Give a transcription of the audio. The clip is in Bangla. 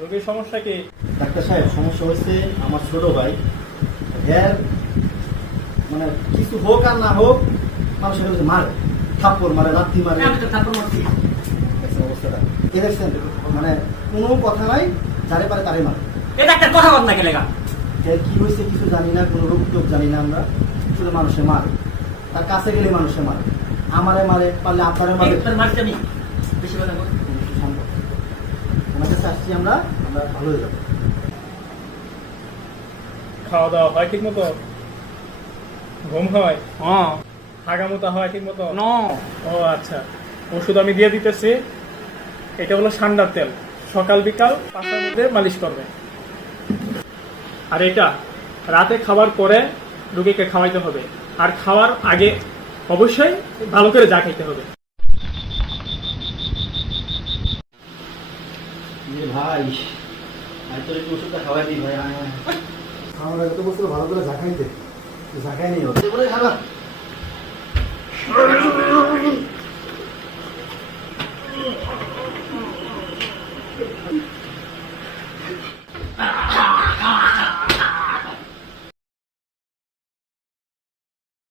রোগীর সমস্যা কি? ডাক্তার সাহেব, সমস্যা হয়েছে আমার ছোট ভাই। এর মানে কিছু হোক আর না হোক মানুষের কাছে মারে, থাপ্পড় মারে, লাথি মারে। আমি তো থাপ্পড় মারছি। দেখছেন অবস্থাটা, দেখছেন? মানে কোনো কথা নাই, যারে পারে তারে মারে। এ ডাক্তার কথা বল না কে লেগা? এর কি হয়েছে কিছু জানি না, কোনো রোগ টোগ জানি না আমরা, শুধু মানুষে মারে। তার কাছে গেলে মানুষে মারে, আমারে মারে, পারলে আপনারে মারে। একবার মারছি আমি। বেশি কথা বল। সম্ভব ওনার কাছে আসছি আমরা, আমরা ভালো হয়ে যাবো। খাওয়া দাওয়া হয় ঠিক মতো? ঘুম হয়? হ্যাঁ। হাগামোতা হয় ঠিক মতো? নো। ও আচ্ছা, ওষুধ আমি দিয়ে দিতেছি। এটা হলো ঠান্ডার তেল, সকাল বিকাল 5টার মধ্যে মালিশ করবে। আর এটা রাতে খাবার পরে রোগীকে খাওয়াইতে হবে, আর খাওয়ার আগে অবশ্যই ভালো করে চা খাইতে হবে। ভাই আমি তো একটু ওষুধটা খাওয়াই দিই ভাই। আমার আগে তো বলছিল ভালো করে ঝাঁকাইতে, ঝাঁকাই নেই হচ্ছে বলে খারাপ।